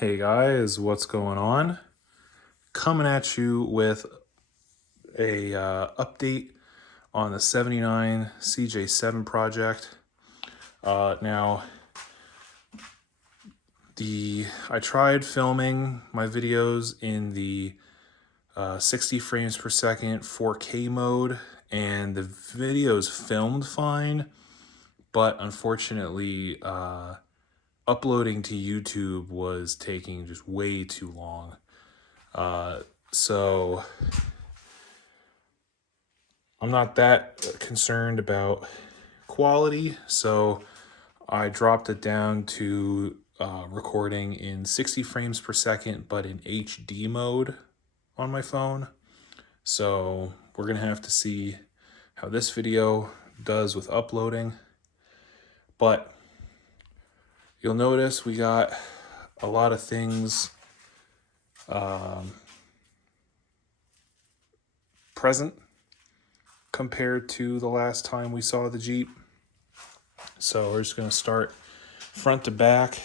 Hey guys, what's going on? Coming at you with a update on the 79 CJ7 project. Now, I tried filming my videos in the 60 frames per second 4K mode, and the videos filmed fine, but unfortunately, uploading to YouTube was taking just way too long. So I'm not that concerned about quality, so I dropped it down to recording in 60 frames per second, but in HD mode on my phone. So we're gonna have to see how this video does with uploading. But you'll notice we got a lot of things present compared to the last time we saw the Jeep. So we're just gonna start front to back.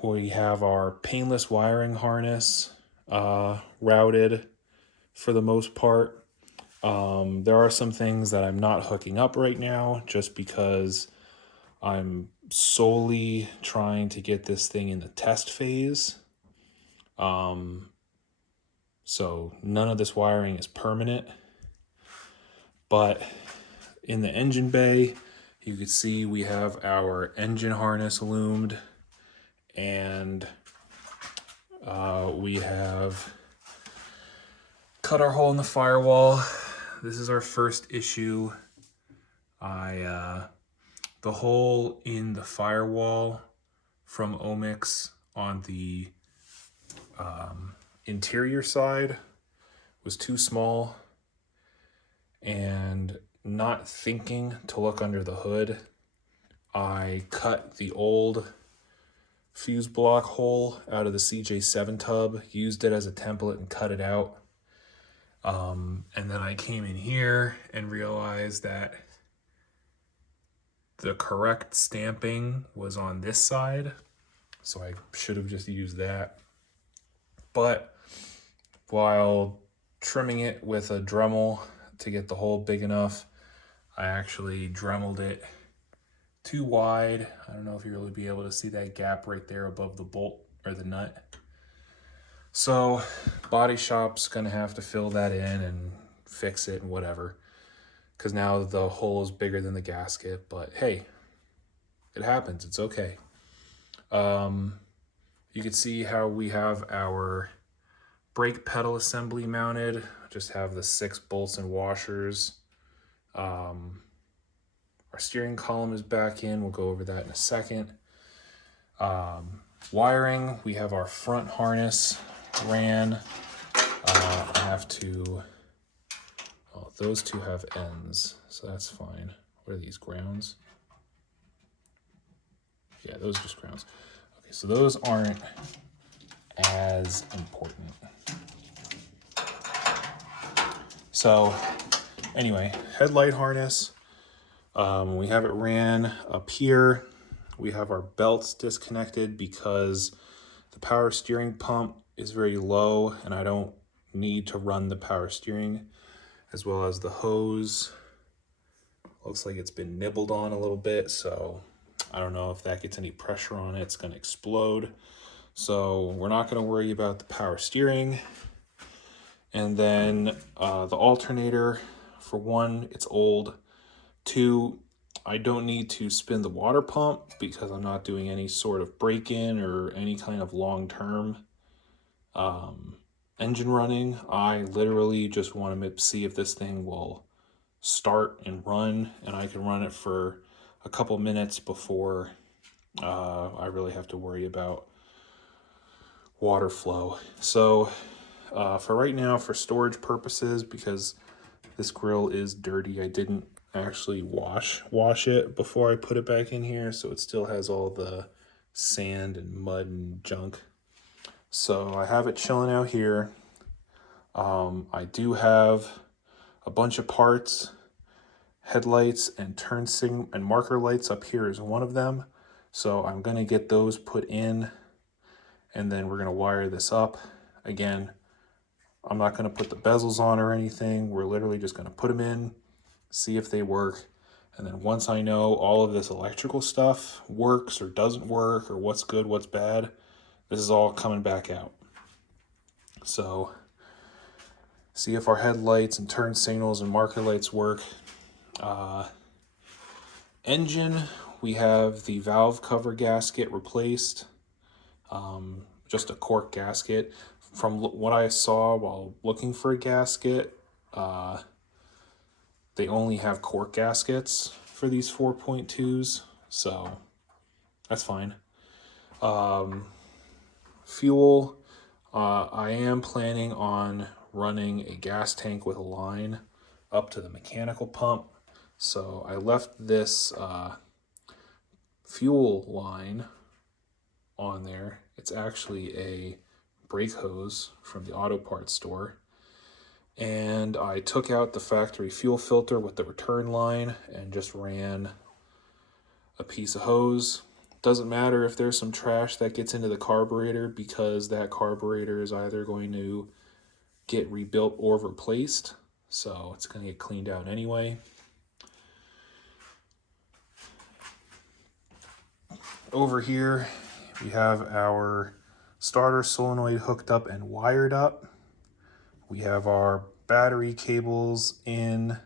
We have our painless wiring harness routed for the most part. There are some things that I'm not hooking up right now just because I'm solely trying to get this thing in the test phase. So none of this wiring is permanent. But in the engine bay, you can see we have our engine harness loomed, and we have cut our hole in the firewall. This is our first issue. The hole in the firewall from Omg on the interior side was too small, and not thinking to look under the hood, I cut the old fuse block hole out of the CJ7 tub, used it as a template and cut it out. And then I came in here and realized that the correct stamping was on this side, so I should have just used that. But while trimming it with a Dremel to get the hole big enough, I actually Dremeled it too wide. I don't know if you'll really be able to see that gap right there above the bolt or the nut. So body shop's gonna have to fill that in and fix it and whatever, because now the hole is bigger than the gasket. But hey, it happens, it's okay. You can see how we have our brake pedal assembly mounted. Just have the 6 bolts and washers. Our steering column is back in. We'll go over that in a second. Wiring, we have our front harness ran. I have to, oh, those two have ends, so that's fine. What are these, grounds? Yeah, those are just grounds. Okay, so those aren't as important. So anyway, headlight harness. We have it ran up here. We have our belts disconnected because the power steering pump is very low and I don't need to run the power steering, as well as the hose. Looks like it's been nibbled on a little bit, so I don't know if that gets any pressure on it, it's gonna explode. So we're not gonna worry about the power steering. And then the alternator, for one, it's old. 2, I don't need to spin the water pump because I'm not doing any sort of break-in or any kind of long-term engine running. I literally just want to see if this thing will start and run, and I can run it for a couple minutes before I really have to worry about water flow. So for right now, for storage purposes, because this grill is dirty, I didn't actually wash it before I put it back in here, so it still has all the sand and mud and junk. So I have it chilling out here. I do have a bunch of parts. Headlights and turn signal and marker lights up here is one of them. So I'm going to get those put in, and then we're going to wire this up. Again, I'm not going to put the bezels on or anything. We're literally just going to put them in, see if they work. And then once I know all of this electrical stuff works or doesn't work, or what's good, what's bad, this is all coming back out. So see if our headlights and turn signals and marker lights work. Engine, we have the valve cover gasket replaced. Just a cork gasket. From what I saw while looking for a gasket, they only have cork gaskets for these 4.2s, so that's fine. Fuel, I am planning on running a gas tank with a line up to the mechanical pump. So I left this fuel line on there. It's actually a brake hose from the auto parts store. And I took out the factory fuel filter with the return line and just ran a piece of hose. Doesn't matter if there's some trash that gets into the carburetor, because that carburetor is either going to get rebuilt or replaced. So it's going to get cleaned out anyway. Over here, we have our starter solenoid hooked up and wired up. We have our battery cables in,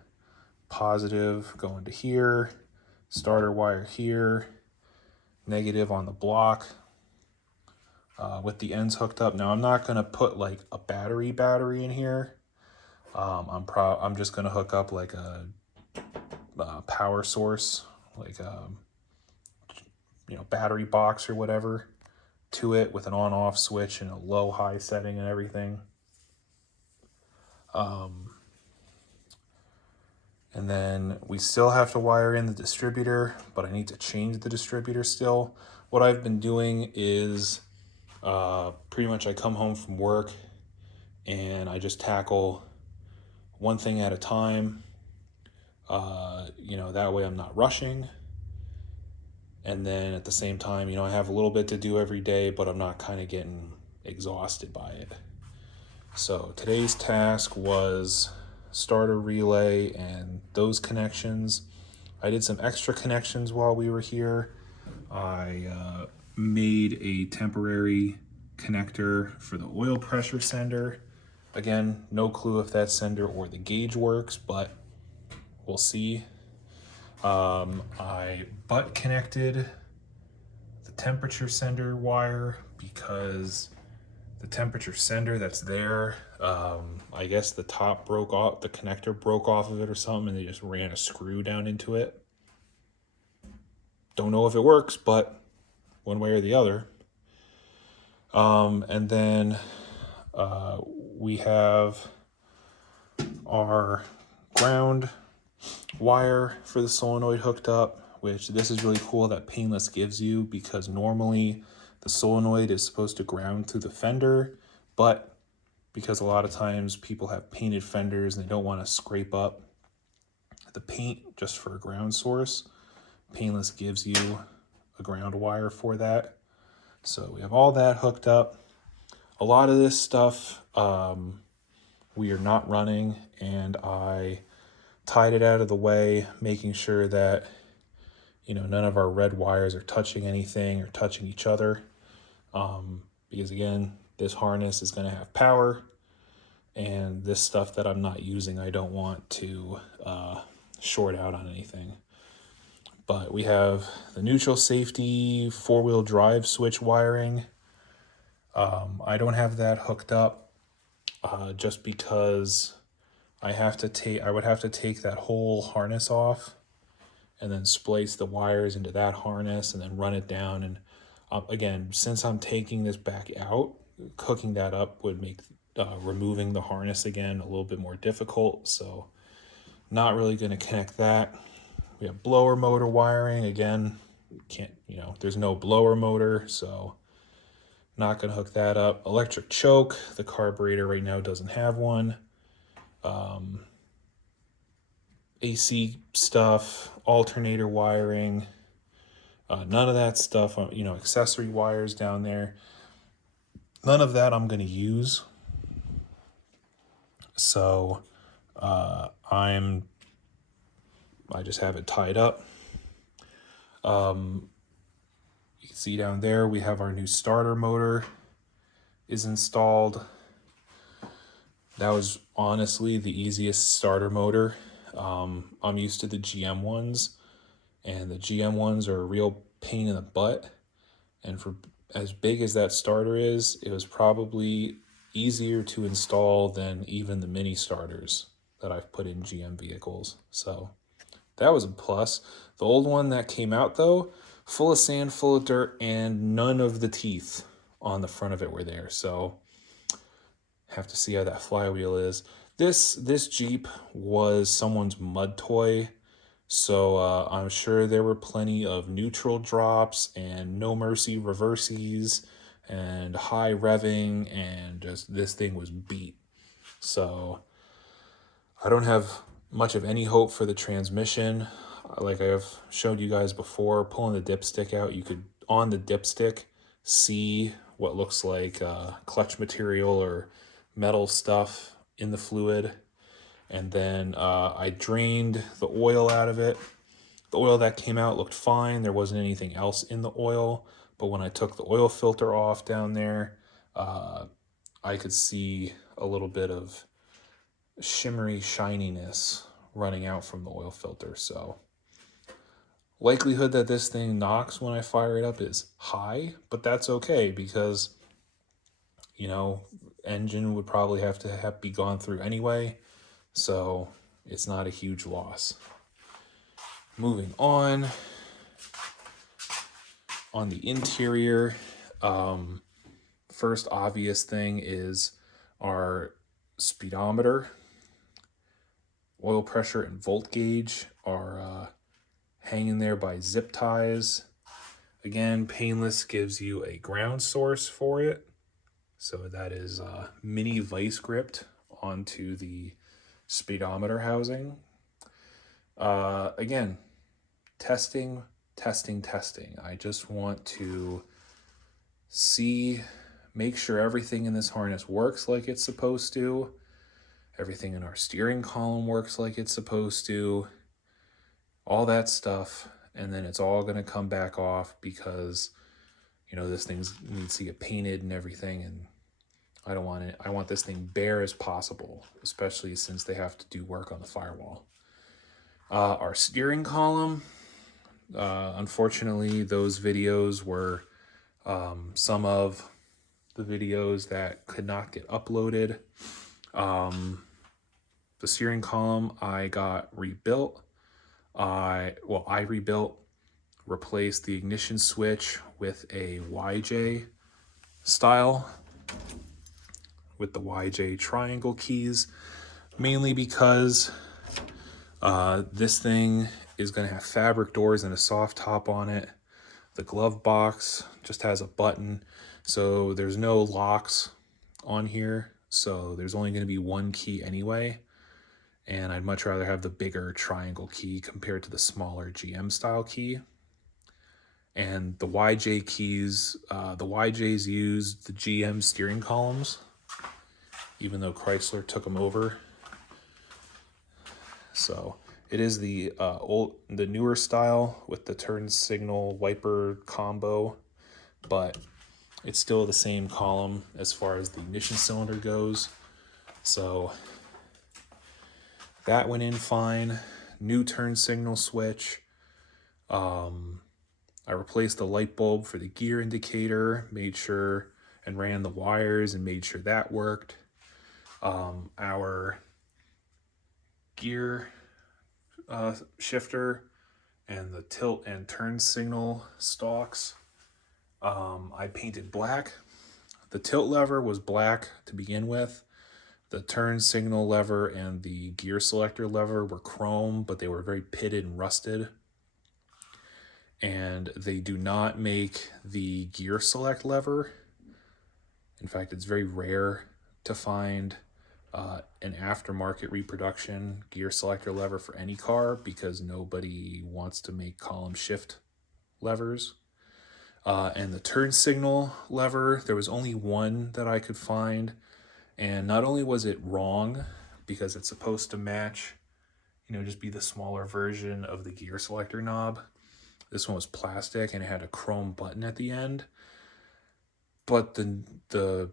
positive going to here, starter wire here, negative on the block, with the ends hooked up. Now I'm not going to put like a battery in here. I'm just going to hook up like a power source, like a battery box or whatever, to it with an on-off switch and a low-high setting and everything. And then we still have to wire in the distributor, but I need to change the distributor still. What I've been doing is pretty much I come home from work and I just tackle one thing at a time. That way I'm not rushing. And then at the same time, I have a little bit to do every day, but I'm not kind of getting exhausted by it. So today's task was starter relay and those connections. I did some extra connections while we were here. I made a temporary connector for the oil pressure sender. Again, no clue if that sender or the gauge works, but we'll see. I butt connected the temperature sender wire because the temperature sender that's there, I guess the top broke off, the connector broke off of it or something, and they just ran a screw down into it. Don't know if it works, but one way or the other. And then we have our ground wire for the solenoid hooked up, which this is really cool that Painless gives you, because normally the solenoid is supposed to ground through the fender, but because a lot of times people have painted fenders and they don't want to scrape up the paint just for a ground source, Painless gives you a ground wire for that. So we have all that hooked up. A lot of this stuff we are not running, and I tied it out of the way, making sure that none of our red wires are touching anything or touching each other, because again, this harness is going to have power, and this stuff that I'm not using, I don't want to short out on anything. But we have the neutral safety 4-wheel drive switch wiring. I don't have that hooked up just because I would have to take that whole harness off and then splice the wires into that harness and then run it down. And again, since I'm taking this back out, hooking that up would make removing the harness again a little bit more difficult. So not really going to connect that. We have blower motor wiring. Again, there's no blower motor, so not going to hook that up. Electric choke, the carburetor right now doesn't have one. AC stuff, alternator wiring, None of that stuff, you know, accessory wires down there. None of that I'm going to use. So I just have it tied up. You can see down there we have our new starter motor is installed. That was honestly the easiest starter motor. I'm used to the GM ones, and the GM ones are a real pain in the butt. And for as big as that starter is, it was probably easier to install than even the mini starters that I've put in GM vehicles. So that was a plus. The old one that came out though, full of sand, full of dirt, and none of the teeth on the front of it were there. So have to see how that flywheel is. This Jeep was someone's mud toy, so I'm sure there were plenty of neutral drops and no mercy reverses and high revving, and just this thing was beat. So I don't have much of any hope for the transmission. Like I've showed you guys before, pulling the dipstick out, you could, on the dipstick, see what looks like clutch material or metal stuff in the fluid. And then I drained the oil out of it. The oil that came out looked fine. There wasn't anything else in the oil. But when I took the oil filter off down there, I could see a little bit of shimmery shininess running out from the oil filter. So likelihood that this thing knocks when I fire it up is high, but that's okay because, you know, engine would probably have to be gone through anyway. So it's not a huge loss. Moving on the interior, first obvious thing is our speedometer. Oil pressure and volt gauge are hanging there by zip ties. Again, Painless gives you a ground source for it. So that is mini vice gripped onto the speedometer housing. Again, testing. I just want to make sure everything in this harness works like it's supposed to. Everything in our steering column works like it's supposed to. All that stuff. And then it's all going to come back off because, you know, this thing needs to get painted and everything. And I don't want it. I want this thing bare as possible, especially since they have to do work on the firewall. Our steering column, unfortunately, those videos were some of the videos that could not get uploaded. The steering column I got rebuilt. I rebuilt, replaced the ignition switch with a YJ style, with the YJ triangle keys, mainly because this thing is going to have fabric doors and a soft top on it. The glove box just has a button, so there's no locks on here, so there's only going to be one key anyway, and I'd much rather have the bigger triangle key compared to the smaller GM style key. And the YJ keys, the YJs used the GM steering columns, even though Chrysler took them over. So it is the newer style with the turn signal wiper combo, but it's still the same column as far as the ignition cylinder goes. So that went in fine. New turn signal switch. I replaced the light bulb for the gear indicator, made sure and ran the wires and made sure that worked. Our gear shifter and the tilt and turn signal stalks, I painted black. The tilt lever was black to begin with. The turn signal lever and the gear selector lever were chrome, but they were very pitted and rusted. And they do not make the gear select lever. In fact, it's very rare to find an aftermarket reproduction gear selector lever for any car because nobody wants to make column shift levers. And the turn signal lever, there was only one that I could find. And not only was it wrong, because it's supposed to match, just be the smaller version of the gear selector knob. This one was plastic and it had a chrome button at the end. But the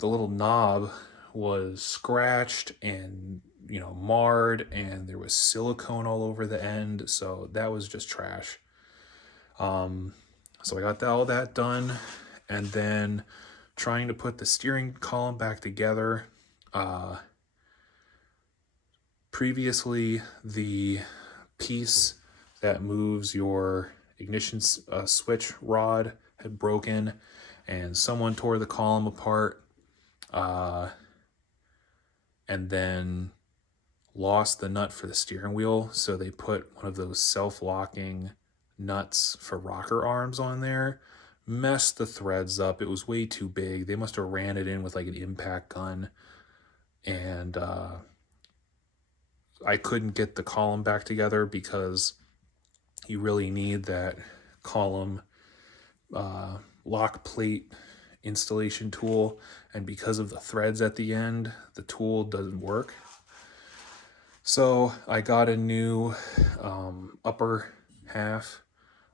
little knob was scratched and marred, and there was silicone all over the end, so that was just trash. So I got all that done, and then trying to put the steering column back together. Previously, the piece that moves your ignition switch rod had broken, and someone tore the column apart, and then lost the nut for the steering wheel. So they put one of those self-locking nuts for rocker arms on there, messed the threads up. It was way too big. They must have ran it in with like an impact gun, and I couldn't get the column back together because you really need that column lock plate installation tool, and because of the threads at the end, the tool doesn't work. So I got a new upper half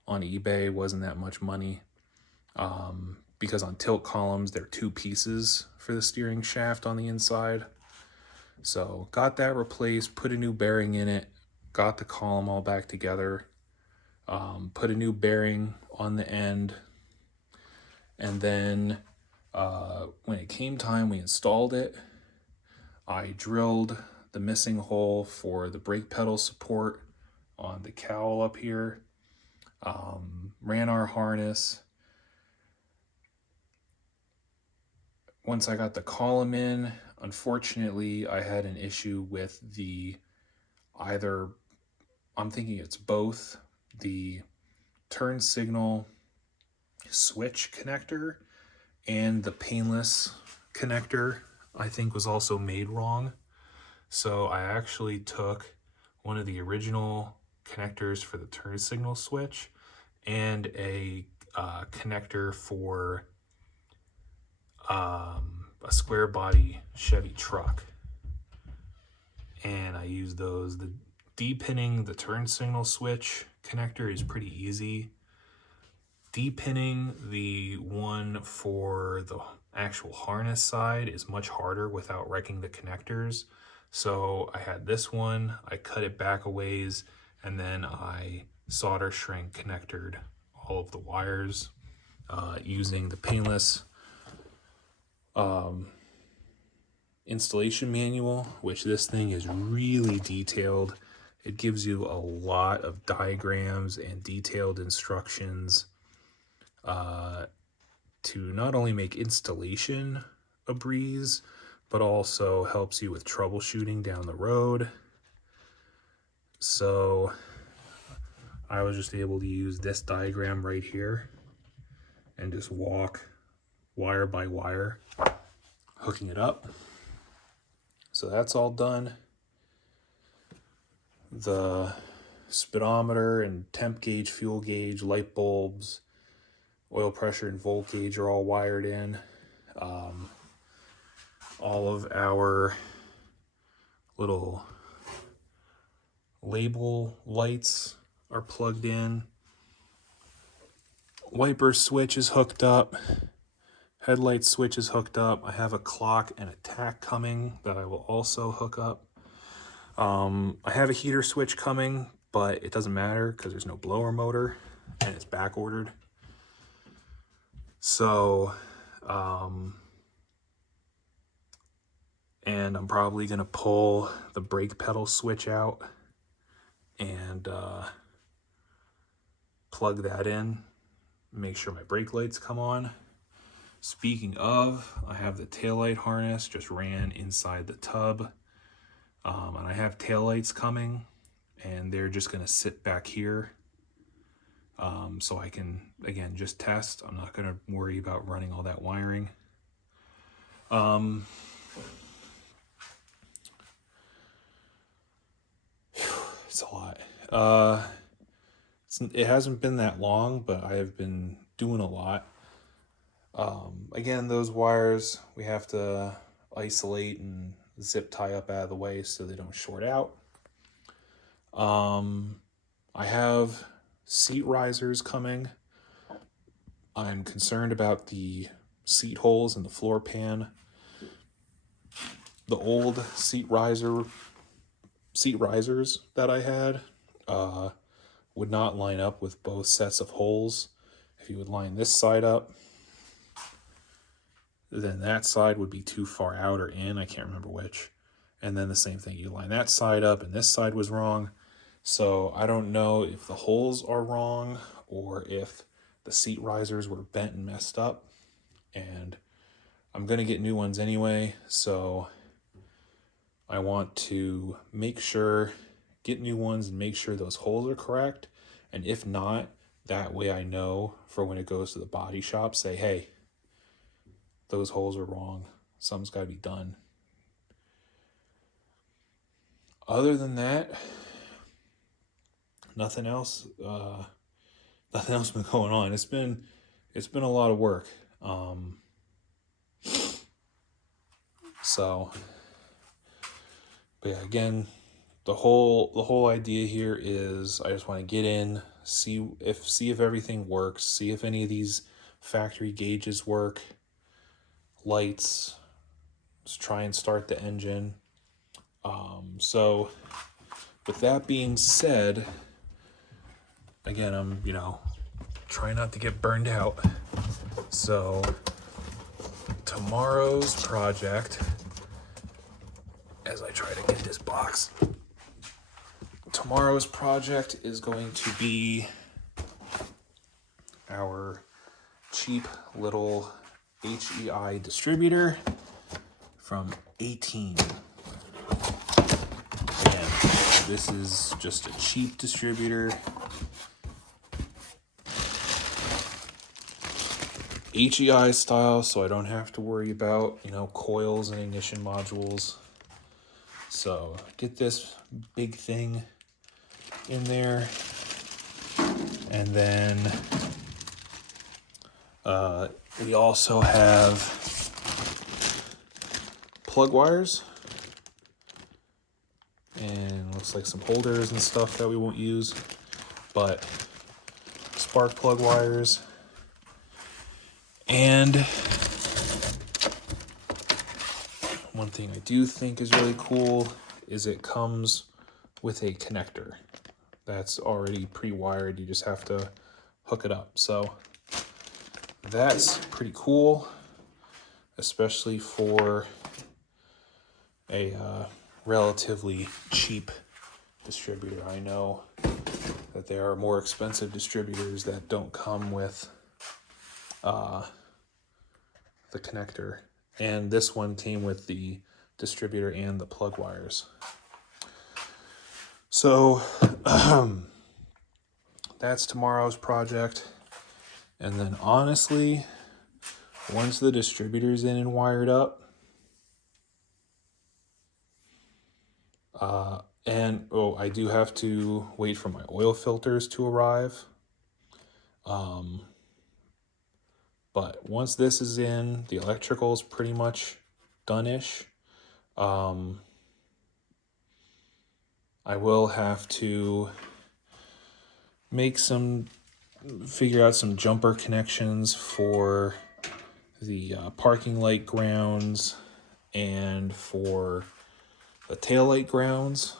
on eBay. Wasn't that much money, because on tilt columns there are two pieces for the steering shaft on the inside. So got that replaced, put a new bearing in it, got the column all back together, put a new bearing on the end, and then when it came time we installed it, I drilled the missing hole for the brake pedal support on the cowl up here, ran our harness. Once I got the column in, unfortunately, I had an issue with I'm thinking it's both, the turn signal switch connector and the painless connector, I think, was also made wrong. So I actually took one of the original connectors for the turn signal switch and a connector for a square body Chevy truck, and I use those. The depinning the turn signal switch connector is pretty easy. Depinning the one for the actual harness side is much harder without wrecking the connectors. So I had this one, I cut it back a ways, and then I solder shrink connectored all of the wires using the painless installation manual, which this thing is really detailed. It gives you a lot of diagrams and detailed instructions to not only make installation a breeze, but also helps you with troubleshooting down the road. So I was just able to use this diagram right here and just walk wire by wire, hooking it up. So that's all done. The speedometer and temp gauge, fuel gauge, light bulbs, oil pressure and volt gauge are all wired in. All of our little label lights are plugged in. Wiper switch is hooked up. Headlight switch is hooked up. I have a clock and a tack coming that I will also hook up. I have a heater switch coming, but it doesn't matter because there's no blower motor and it's back ordered. So, and I'm probably gonna pull the brake pedal switch out and plug that in, make sure my brake lights come on. Speaking of, I have the taillight harness just ran inside the tub, and I have taillights coming, and they're just gonna sit back here, so I can, again, just test. I'm not gonna worry about running all that wiring. It's a lot. it hasn't been that long, but I have been doing a lot. Again, those wires we have to isolate and zip tie up out of the way so they don't short out. I have seat risers coming. I'm concerned about the seat holes in the floor pan. The old seat risers that I had would not line up with both sets of holes. If you would line this side up, then that side would be too far out or in. I can't remember which. And then the same thing, you line that side up and this side was wrong. So I don't know if the holes are wrong or if the seat risers were bent and messed up. And I'm going to get new ones anyway. So I want to make sure, get new ones and make sure those holes are correct. And if not, that way I know for when it goes to the body shop, say, hey, those holes are wrong. Something's got to be done. Other than that, nothing else. Nothing else been going on. It's been a lot of work. But yeah, again, the whole idea here is I just want to get in, see if everything works, see if any of these factory gauges work, lights, just try and start the engine. So with that being said, again, I'm, trying not to get burned out. So tomorrow's project, as I try to get this box, tomorrow's project is going to be our cheap little HEI distributor from 18. Again, this is just a cheap distributor. HEI style, so I don't have to worry about, coils and ignition modules. So get this big thing in there, and then we also have plug wires and looks like some holders and stuff that we won't use, but spark plug wires. And one thing I do think is really cool is it comes with a connector that's already pre-wired. You just have to hook it up. So that's pretty cool, especially for a relatively cheap distributor. I know that there are more expensive distributors that don't come with the connector, and this one came with the distributor and the plug wires. So that's tomorrow's project. And then honestly, once the distributor's in and wired up, I do have to wait for my oil filters to arrive. But once this is in, the electrical is pretty much done-ish. I will have to figure out some jumper connections for the parking light grounds and for the taillight grounds.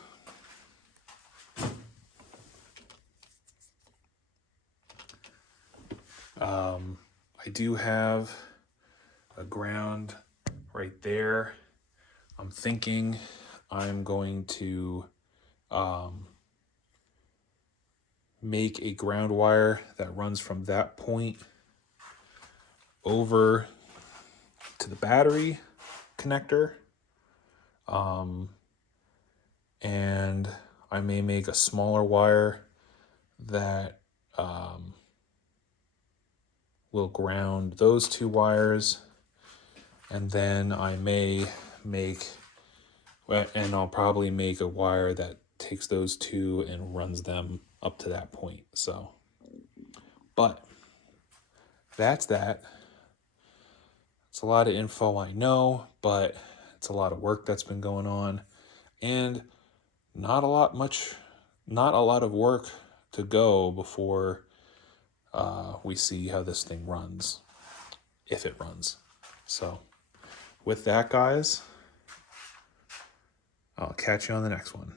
I do have a ground right there. I'm thinking I'm going to make a ground wire that runs from that point over to the battery connector. And I may make a smaller wire that will ground those two wires, and then I may make, and I'll probably make a wire that takes those two and runs them up to that point. So, but that's that. It's a lot of info, I know, but it's a lot of work that's been going on, and not a lot of work to go before we see how this thing runs, if it runs. So with that, guys, I'll catch you on the next one.